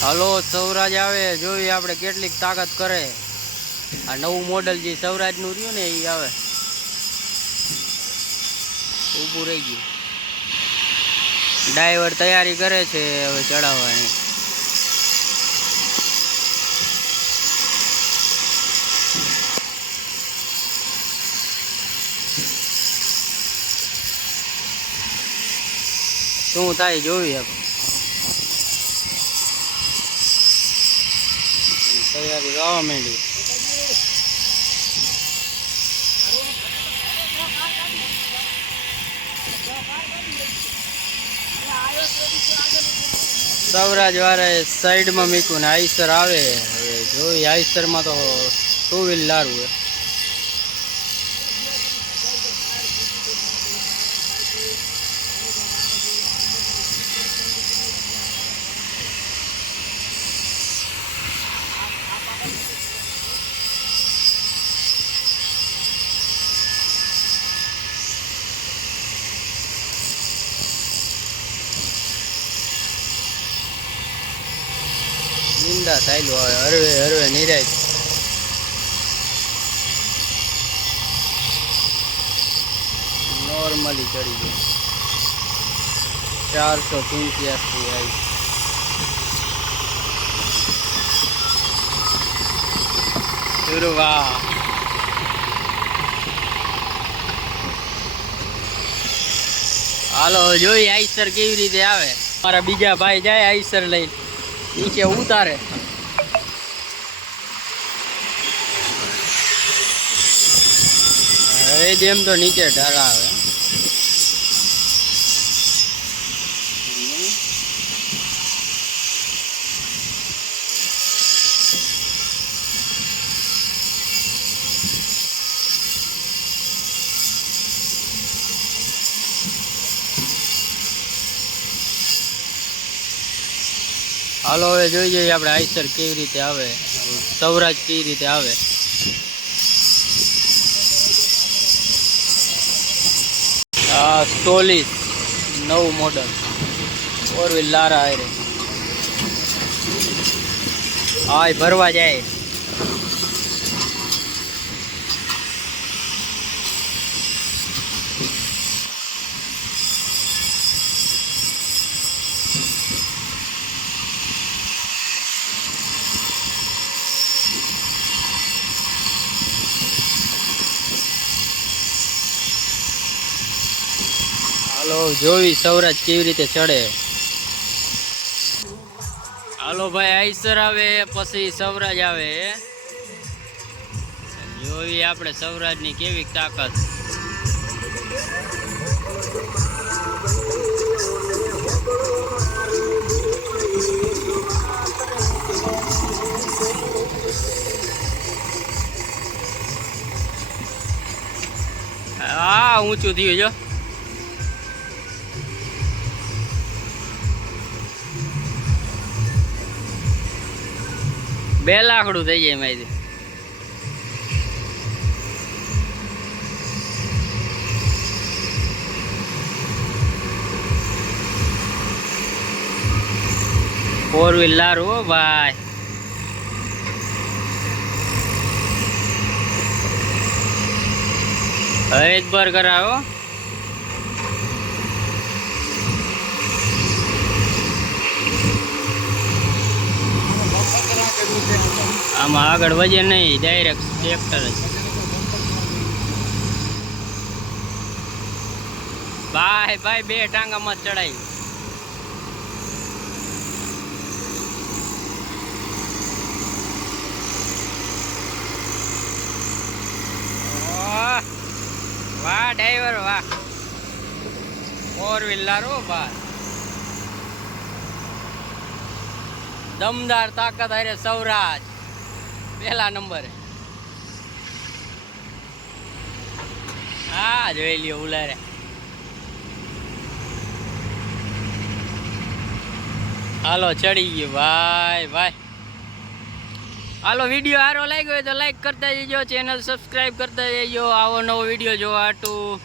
Hello Swaraj આવે જોઈએ આપણે કેટલીક તાકાત કરે. આ નવું મોડલ જે સૌરાજનું રહ્યું ને એ આવે. ઊભું રહી ગયું. ડ્રાઈવર તૈયારી કરે છે હવે ચડાવવાની. શું થાય જોઈએ આપણે. તૈયારી આવવા માંડી. સૌરાજ વાળાએ સાઈડમાં મૂક્યું ને આઈસર આવે. હવે જોઈ આઈસરમાં તો 2 વ્હીલ લારું હે. નિંદા સાયલું આવે હરવે હરવે નિરાય. નોર્મલી ચડી ગયો 485 આવી. વાહ હાલો જોઈ આઈસર કેવી રીતે આવે. મારા બીજા ભાઈ જાય આઈસર લઈને નીચે ઉતારે. હવે જેમ તો નીચે ઢાળા આવે. હાલો હવે જોઈ જોઈએ આપણે આઈસર કેવી રીતે આવે, સૌરાજ કેવી રીતે આવે. આ સ્ટોલીસ નવું મોડલ 4 વ્હીલ લારા આરે. હા ભરવા જાય. હાલો જોઈ સૌરાજ કેવી રીતે ચડે. હાલો ભાઈ આઈસર આવે પછી સૌરાજ આવે. જોઈ આપણે સૌરાજની કેવી તાકાત. હા ઊંચું થયું જો. બે લાખડું થઈ જાય માહિતી. ફોર વ્હીલ લારું હો ભાઈ. હવે એક બાર કરાવો. આમાં આગળ વજે નહીં, ડાયરેક્ટ ટ્રેક્ટર જ. ભાઈ ભાઈ બે ટાંગામાં ચડાવી. વાહ ડ્રાઈવર વાહ. 4 વ્હીલર હો ભાઈ. દમદાર તાકાત હારે સૌરાજ પહેલા નંબરે. હા જોઈ લ્યો ઉલારે. હાલો ચડી ગયું ભાઈ ભાઈ. હાલો વિડીયો સારો લાગ્યો હોય તો લાઈક કરતા જજો, ચેનલ સબસ્ક્રાઈબ કરતા જજો આવો નવો વિડીયો જોવા હાટું.